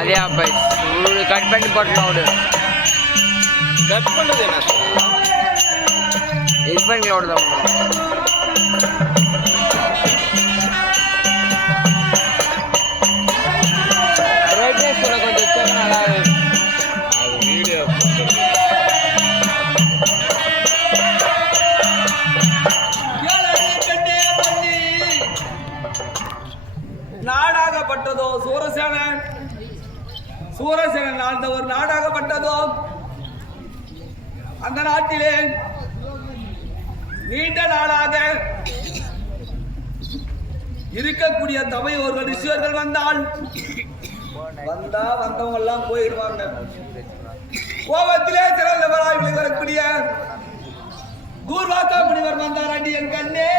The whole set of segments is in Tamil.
அதே அப்போ கட் பண்ணி போட்டு கட் பண்ணுறது என்ன இது பண்ணி ஓடுதான் பிரைட்னஸ் கொஞ்சம் வச்சா நல்லா வீடியோ நாடாகப்பட்டதோ சூரசேனன் ஆழ்ந்த ஒரு நாடாகப்பட்டதோ அந்த நாட்டிலே நீண்ட நாளாக இருக்கக்கூடிய தமையோர்கள் ரிஷியர்கள் வந்தவங்க எல்லாம் போயிடுவாங்க. கோபத்திலே சிறந்தவராய் விளைவரக்கூடிய தூர்வாசா முனிவர் வந்தார். அடி என் கண்ணே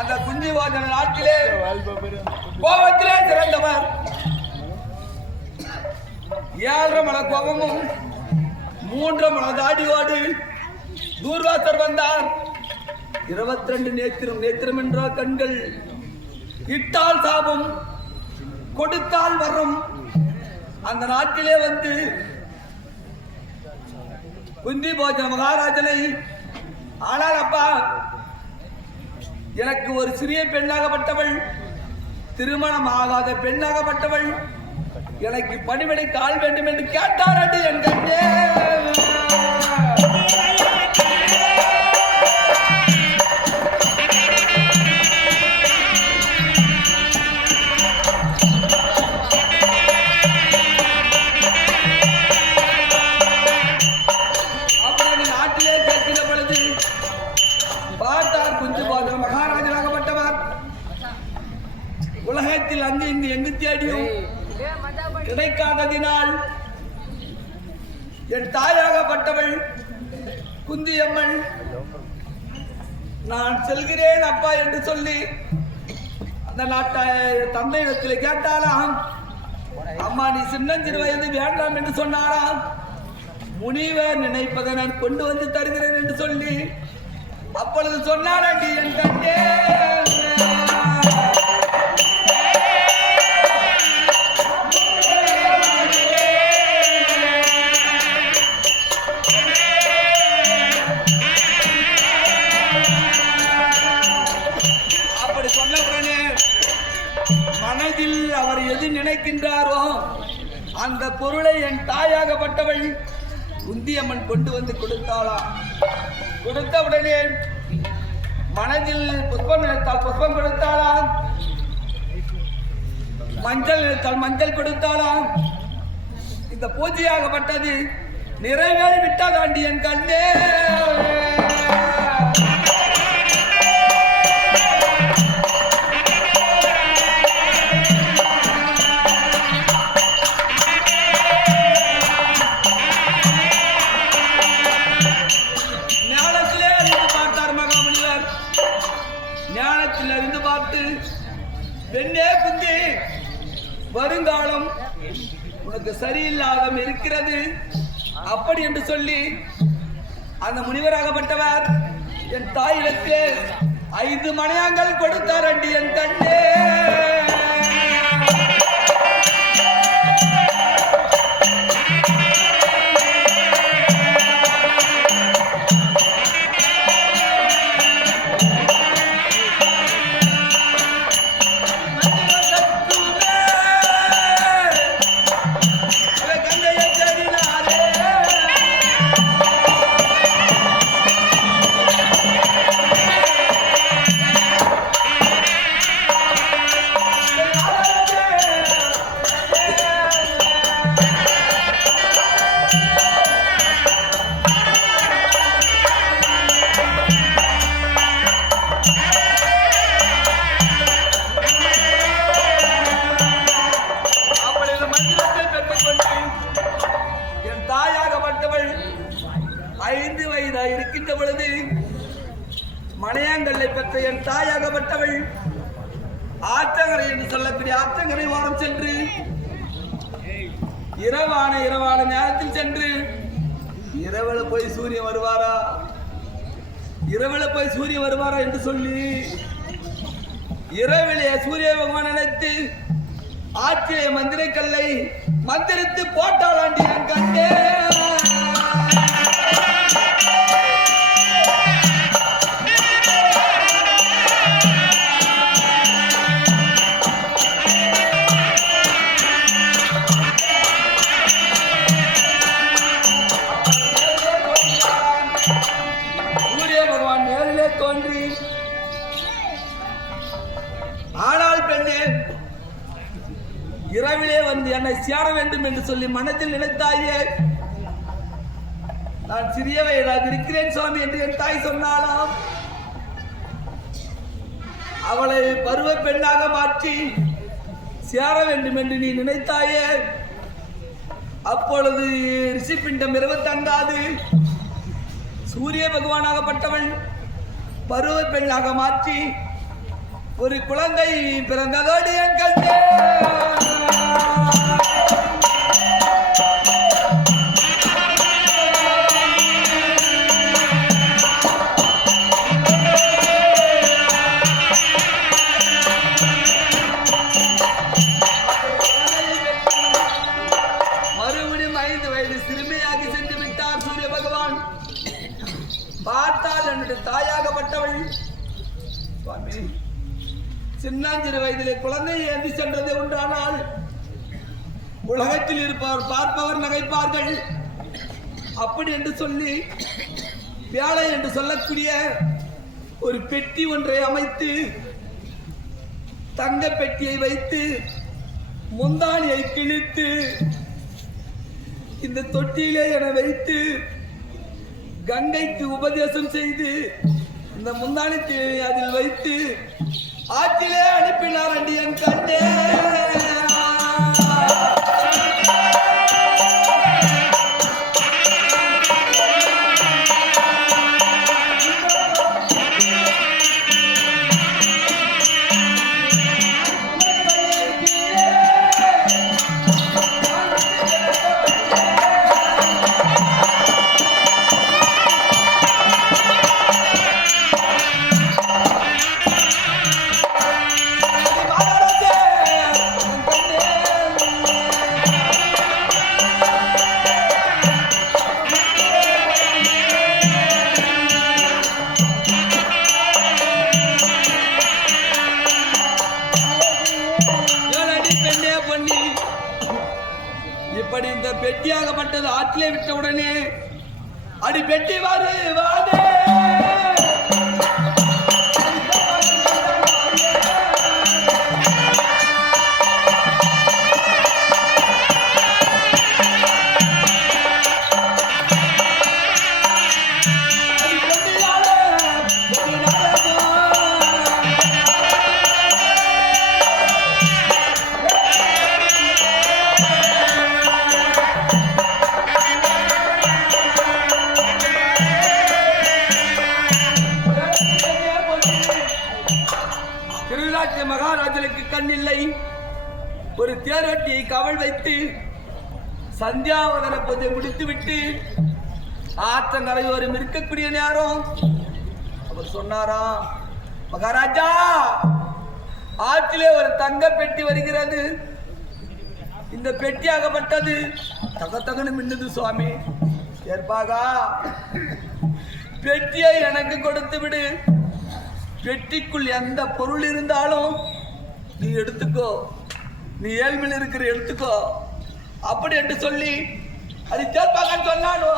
அந்த குஞ்சிவாஜன நாட்டிலே கோபத்திலே சிறந்தவர். 7 மல கோபமும் 3 மல தாடியோடு தூர்வாசர் வந்தார். 22 நேத்திரம் என்ற கண்கள், இட்டால் சாபம் கொடுத்தால் வரும். அந்த நாட்டிலே வந்து குந்தி போஜன மகாராஜனை, ஆனால் அப்பா எனக்கு ஒரு சிறிய பெண்ணாகப்பட்டவள், திருமணம் ஆகாத பெண்ணாகப்பட்டவள், எனக்கு பணிவிடை கால் வேண்டும் என்று கேட்டாரடி என் கண்ணே. அப்படி நாட்டிலே கேட்கிற பொழுது பார்த்தார் குஞ்சுபாதர் மகாராஜனாகப்பட்டவர். உலகத்தில் அங்கு இங்கு எங்கு தேடியும் கிடைக்காததினால் என் தாயாகப்பட்டவள் குந்தியம்மன், நான் செல்கிறேன் அப்பா என்று சொல்லி அந்த தந்தையிடத்தில் கேட்டாலாம். அம்மா நீ சின்னஞ்சிறு வயது வேண்டாம் என்று சொன்னாராம். முனிவர் நினைப்பதை நான் கொண்டு வந்து தருகிறேன் என்று சொல்லி அப்பொழுது சொன்னாரடி என் கண்ணே. அப்படி சொன்ன உடனே மனதில் அவர் எது நினைக்கின்றாரோ அந்த பொருளை என் தாயாகப்பட்டவள் குந்தியம்மன் கொண்டு வந்து கொடுத்தாளாம். கொடுத்த உடனே மனதில் புஷ்பம் நினைத்தால் புஷ்பம் கொடுத்தாளாம், மஞ்சள் நினைத்தால் மஞ்சள் கொடுத்தாளாம். இந்த பூஜையாகப்பட்டது நிறைவேறி விட்டாதாண்டி என் கண்ணே. ஞானத்தில் அறிந்து பார்த்து, பெண்ணே குந்தி, வருங்காலம் உனக்கு சரியில்லாத இருக்கிறது அப்படி என்று சொல்லி அந்த முனிவராகப்பட்டவர் என் தாயிடத்தே 5 மணியாங்கள் கொடுத்தார். அண்டி என் கண்ணே. மலையாங்கல்லை பெற்ற என் தாயாகப்பட்டவள் ஆற்றங்கரை என்று சொல்லக்கூடிய ஆற்றங்கரை வாரம் சென்று இரவான நேரத்தில் சென்று இரவுல போய் சூரியன் வருவாரா என்று சொல்லி இரவிலே சூரிய பகவான் நினைத்து ஆற்றிலே மந்திர கல்லை மந்திரித்து போட்டாளாண்டி நான் கண்டேன். இரவிலே வந்து என்னை சேர வேண்டும் என்று சொல்லி மனதில் நினைத்தாயே, நான் சிறிய வயதாக இருக்கிறேன் சுவாமி என்று என் தாய் சொன்னாலாம். அவளை பருவ பெண்ணாக மாற்றி சேர வேண்டும் என்று நீ நினைத்தாயே, அப்பொழுது ரிஷிபிண்டம் இரவு தங்காது. சூரிய பகவானாகப்பட்டவள் பருவ பெண்ணாக மாற்றி ஒரு குழந்தை பிறந்ததோடு என் கண்டே. மறுபடியும் 5 வயது சிறுமியாகி சென்று விட்டார் சூரிய பகவான். பார்த்தால் என்னுடைய தாயாகப்பட்டவள் சுவாமி சின்னஞ்சிறு வயதிலே குழந்தையை ஏந்தி சென்றது உண்டானால் உலகத்தில் இருப்பவர் பார்ப்பவர் நகைப்பார்கள். அப்படி என்று சொல்லி வேலை என்று சொல்லக்கூடிய ஒரு பெட்டி ஒன்றை அமைத்து தங்க பெட்டியை வைத்து முந்தானியை கிழித்து இந்த தொட்டியிலே என வைத்து கங்கைக்கு உபதேசம் செய்து இந்த முந்தானத்தை அதில் வைத்து ஆற்றிலே அனுப்பினார் அண்டி என் கண்டே. இப்படி இந்த பெட்டியாகப்பட்டது ஆற்றிலே விட்ட உடனே அடி பெட்டி வாரு வாதே மகாராஜனுக்கு கண்ணில்லை. ஒரு தேரோட்டியை காவல் வைத்து சந்தியாவதன பூஜை முடித்துவிட்டு ஆற்றங்கரையோரம் இருக்கக்கூடிய நேரம் அவர் சொன்னாராம், மகாராஜா ஆற்றிலே ஒரு தங்க பெட்டி வருகிறது. இந்த பெட்டியாகப்பட்டது தகத்தகன்னு மின்னுது சுவாமி. ஏற்பாகா பெட்டியை எனக்கு கொடுத்து விடு. பெட்டிக்குள் எந்த பொருள் இருந்தாலும் நீ எடுத்துக்கோ, நீ ஏழ்மையில் இருக்கிற எடுத்துக்கோ அப்படி என்று சொல்லி அது தேர்ப்பாகன்னு சொன்னானோ.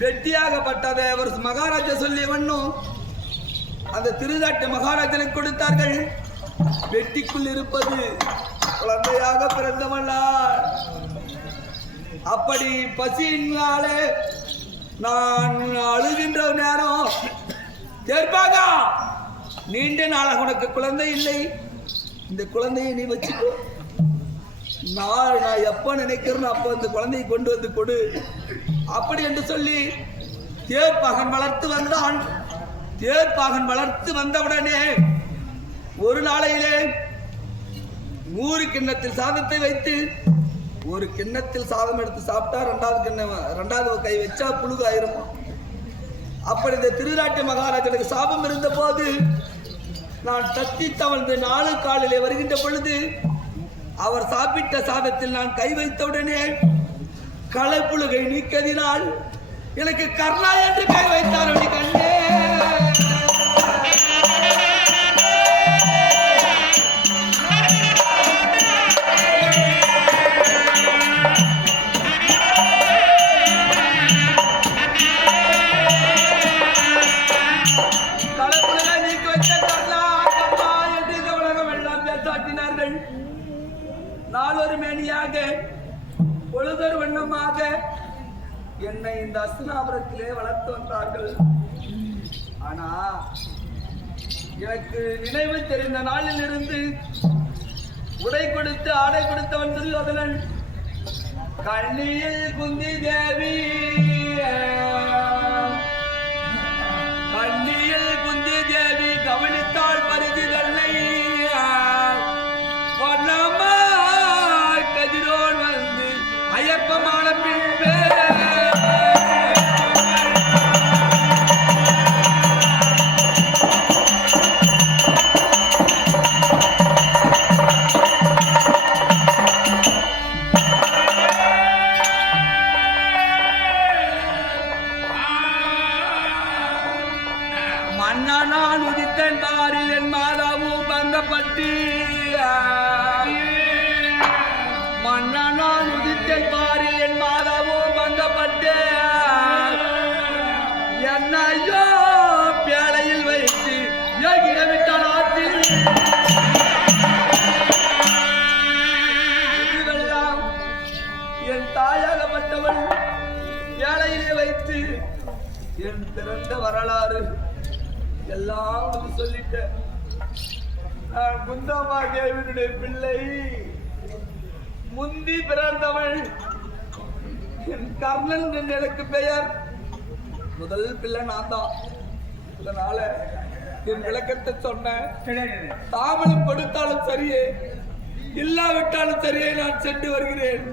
வெட்டியாகப்பட்டதை அவர் மகாராஜா சொல்லி வண்ணும் அந்த திருநாட்டு மகாராஜனுக்கு கொடுத்தார்கள். வெட்டிக்குள் இருப்பது குழந்தையாக பிறந்தவளால். அப்படி பசியினாலே நான் அழுகின்ற நேரம் கேட்பாங்க, நீண்ட நாளாக உனக்கு குழந்தை இல்லை, இந்த குழந்தையை நீ வச்சுக்கோ, நான் எப்ப நினைக்கிறேன் அப்போ இந்த குழந்தையை கொண்டு வந்து கொடு அப்படி என்று சொல்லி தேர்ப்பாகன் வளர்த்து வந்தான். தேர்ப்பாகன் வளர்த்து வந்தவுடனே ஒரு நாளையிலே 100 கிண்ணத்தில் சாதத்தை வைத்து ஒரு கிண்ணத்தில் சாதம் எடுத்து சாப்பிட்டா ரெண்டாவது கை வச்சா புழுகு ஆயிரும். அப்படி இந்த திருநாட்டு மகாராஜனுக்கு சாபம் இருந்த போது நான் தத்தி தவழ்ந்து 4 காலிலே வருகின்ற பொழுது அவர் சாப்பிட்ட சாதத்தில் நான் கை வைத்தவுடனே களைப்புழுகை நீக்கதினால் எனக்கு கர்ணா என்று பெயர் வைத்தார். கண்ணே நாளொரு மேனியாக பொழுதொரு வண்ணமாக என்னை இந்த அஸ்தினாபுரத்திலே வளர்த்து வந்தார்கள். ஆனா எனக்கு நினைவு தெரிந்த நாளில் இருந்து உடை கொடுத்து ஆடை கொடுத்தவன் துரியோதனன். கண்ணியில் குந்தி தேவி, கண்ணியில் குந்தி தேவி கவனித்தாள் பரிதிதல்லை. கதிரோன் வந்து அயற்பமான பின்பே மன்னனான் உதித்தன் பாரில் என் மாதாவும் பங்கப்பட்டி. மன்னனான் உதித்தன் பாரில் என் மாதாவும் பங்கப்பட்டு என்னையோ பேழையில் வைத்து ஏகிடவிட்டான் ஆற்றில். இதுவெல்லாம் என் தாயாகப்பட்டவள் பேழையிலே வைத்து என் பிறந்த வரலாறு எல்லாம் சொல்லிட்டேன். நான் குந்தம்மா தேவியுடைய பிள்ளை, முந்தி பிறந்தவள் என் கர்ணன் என்று எனக்கு பெயர். முதல் பிள்ளை நான் தான். அதனால என் விளக்கத்தை சொன்னேன். தாமலம் கொடுத்தாலும் சரியே, இல்லாவிட்டாலும் சரியே நான் சென்று வருகிறேன்.